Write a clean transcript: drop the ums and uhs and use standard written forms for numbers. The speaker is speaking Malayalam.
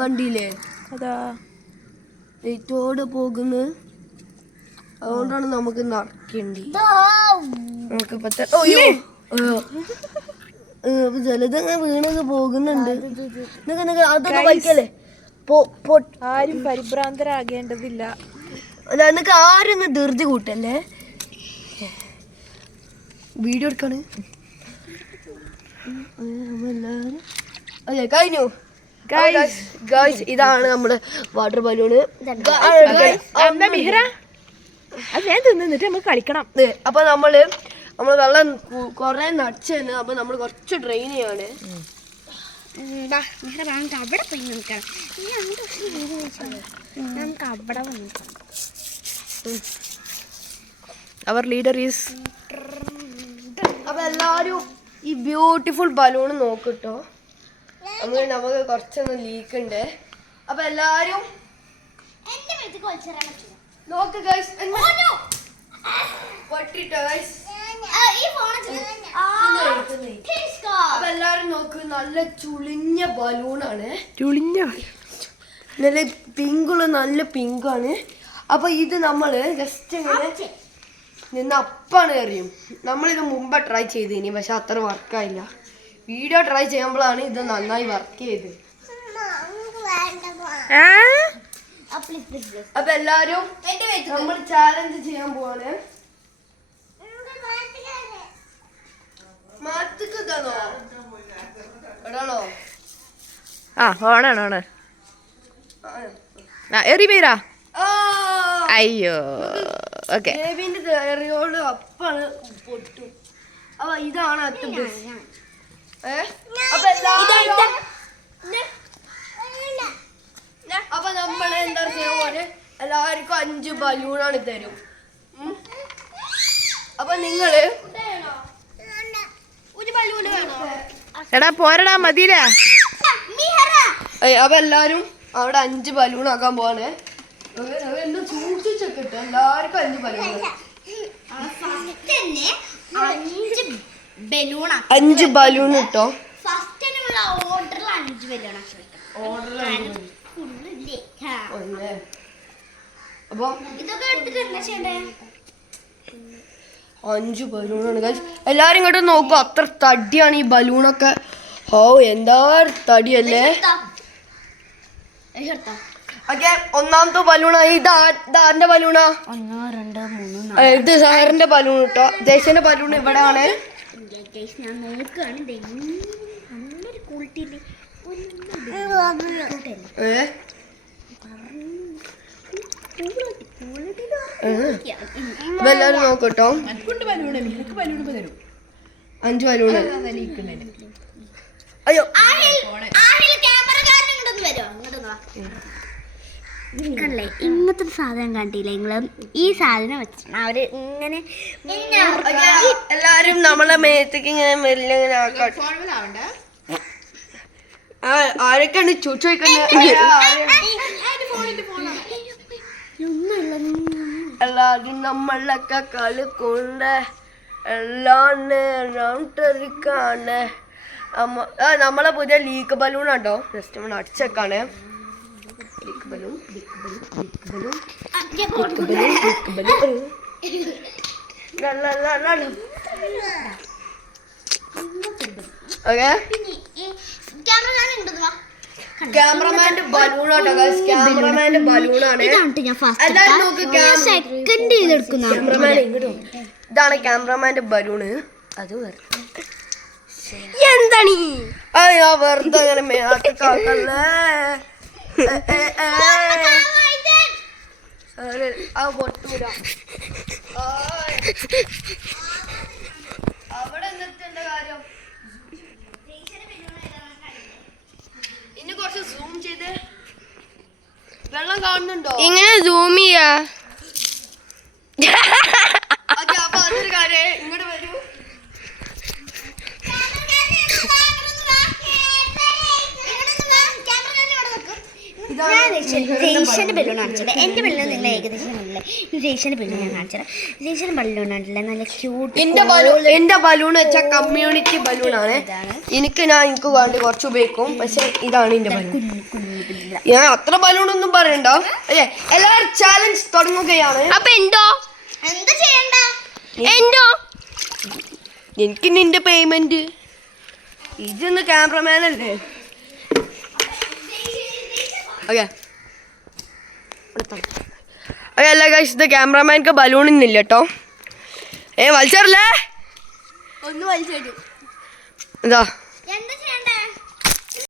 കണ്ടില്ലേ അതാ ലൈറ്റോടെ പോകുന്നു. അതുകൊണ്ടാണ് നമുക്ക് നടക്കേണ്ടി. നമുക്കിപ്പോ ജലതങ്ങനെ വീണൊക്കെ പോകുന്നുണ്ട്. അതൊക്കെ വലിക്കല്ലേ. ആരും പരിഭ്രാന്തരാകേണ്ടതില്ല. എന്നൊക്കെ ആരും ധൃതി കൂട്ടല്ലേ. വീഡിയോ എടുക്കാണ്. അതെ കഴിഞ്ഞു. ഇതാണ് നമ്മുടെ വാട്ടർ ബലൂണ്. തിന്നിട്ട് നമുക്ക് കളിക്കണം. അപ്പൊ നമ്മള് വെള്ളം കൊറേ നടിച്ചു തന്നെ. അപ്പൊ നമ്മള് കുറച്ച് ഡ്രെയിൻ ചെയ്യാണ്. അവിടെ പോയി നിൽക്കണം. നമുക്ക് അവിടെ നിൽക്കണം. അവർ ലീഡർ ഈസ്. അപ്പൊ എല്ലാരും ഈ ബ്യൂട്ടിഫുൾ ബലൂൺ നോക്കിട്ടോ. നമുക്ക് കുറച്ചൊന്ന് ലീക്ക് ഉണ്ട്. അപ്പൊ എല്ലാരും നോക്ക് ഗൈസ്. പൊട്ടിട്ടോ ഗൈസ്. അപ്പൊ എല്ലാരും നോക്ക്. നല്ല ചുളിഞ്ഞ ബലൂണാണ്. നല്ല പിങ്കുള്ള നല്ല പിങ്കാണ്. അപ്പൊ ഇത് നമ്മള് ജസ്റ്റ് ഇങ്ങനെ നിന്ന് അപ്പാണ് എറിയും. നമ്മളിത് മുമ്പ് ട്രൈ ചെയ്തിനി, പക്ഷെ അത്ര വർക്കായില്ല. വീഡിയോ ട്രൈ ചെയ്യുമ്പോഴാണ് ഇത് നന്നായി വർക്ക് ചെയ്ത്. അപ്പൊ എല്ലാരും നമ്മൾ ചാലഞ്ച് ചെയ്യാൻ പോവാണ്. ഓണാണ് എറി പേരാ. അയ്യോ ഓക്കെ. എറിയോട് അപ്പാണ് പൊട്ടും. അപ്പൊ ഇതാണ് അപ്പൊ നമ്മള് എന്താ ചെയ്യാൻ പോലെ എല്ലാവർക്കും 5 ബലൂണാണ് തരും. അപ്പൊ നിങ്ങള് എടാ പോരടാ മതിയില്ലേ. അപ്പൊ എല്ലാരും അവിടെ 5 ബലൂൺ ആക്കാൻ പോവാണ്. എന്നെ സൂക്ഷിച്ചൊക്കെ ഇട്ടോ. എല്ലാവർക്കും 5 ബലൂൺ. 5 ബലൂൺ ഇട്ടോ. അപ്പൊ 5 ബലൂണാണ് ഗൈസ്. എല്ലാരും ഇങ്ങോട്ട് നോക്കൂ. അത്ര തടിയാണ് ഈ ബലൂണൊക്കെ. ഓ എന്താ തടിയല്ലേ. ഓക്കെ, ഒന്നാമത്തെ ബലൂണായി. ഇതാന്റെ ബലൂണാ. ഇത് സാറിന്റെ ബലൂൺ കേട്ടോ. ദേശന്റെ ബലൂൺ ഇവിടെ ആണ്. എല്ലാരും നോക്കട്ടോ. 5 ബലൂണ്. അയ്യോ ഇങ്ങനത്തെ സാധനം കണ്ടില്ല നിങ്ങള്. ഈ സാധനം വെച്ചിട്ടാണ് അവര് ഇങ്ങനെ എല്ലാരും നമ്മളെ മേത്തേക്ക് ഇങ്ങനെ മെല്ലിങ്ങനെ ആരൊക്കെയാണ് ചോദിക്കുന്നത്. എല്ലാരും നമ്മളൊക്കെ കളിക്കൊണ്ട് എല്ലാണ്ട് നമ്മളെ പുതിയ ലീക്ക് ബലൂൺ ആട്ടോ. ജസ്റ്റ് നമ്മൾ അടിച്ചേക്കാണ്. Leak balloon okay. ക്യാമറമാന്റെ ബലൂൺ ആട്ടോ ഗൈസ്. ക്യാമറമാന്റെ ബലൂണാണ്. എല്ലാരും നോക്ക്. ഇതാണ് ക്യാമറമാന്റെ ബലൂണ്. അത് എന്താണ് അയ്യോ വെറുതെ അങ്ങനെ മേക്കല്ലേ. പൊട്ടൂല. അവിടെ എന്നിട്ടെന്റെ കാര്യം. ഇനി കുറച്ച് സൂം ചെയ്ത് വെള്ളം കാണുന്നുണ്ടോ? ഇങ്ങനെ സൂം ചെയ്യാ. അപ്പൊ അതൊരു കാര്യം. ഇങ്ങോട്ട് വരൂ. ജയ്ഷന്റെ ബലൂൺ കാണിച്ചത്. എൻ്റെ ബലൂൺ നിങ്ങൾ ഏകദേശം കണ്ടില്ലേ. ഈ ജയ്ഷന്റെ ബലൂൺ ഞാൻ കാണിച്ചത്. ജയ്ഷന്റെ ബലൂൺ കണ്ടില്ലേ, നല്ല ക്യൂട്ട്. എന്റെ ബലൂൺ വെച്ചാൽ കമ്മ്യൂണിറ്റി ബലൂൺ ആണ്. എനിക്ക് വേണ്ടി കുറച്ച് ഉപയോഗിക്കും. പക്ഷെ ഇതാണ് എന്റെ ബലൂൺ. ഞാൻ അത്ര ബലൂൺ ഒന്നും പറയണ്ട. അല്ലേ, എല്ലാവരും ചാലഞ്ച് തുടങ്ങുകയാണ്. അപ്പൊ എന്തോ എന്താ ചെയ്യണ്ട? എന്തോ എനിക്ക് നിന്റെ പേയ്മെന്റ്. ഇതൊന്ന് ക്യാമറമാൻ അല്ലേ? ഓക്കെ അല്ല ഗൈസ്, ഇത് ക്യാമറമാൻക്ക് ബലൂൺ ഇന്നില്ല കേട്ടോ. വലിച്ചറില്ലേ ഒന്ന് വലിച്ചു ഇതാ. എന്താ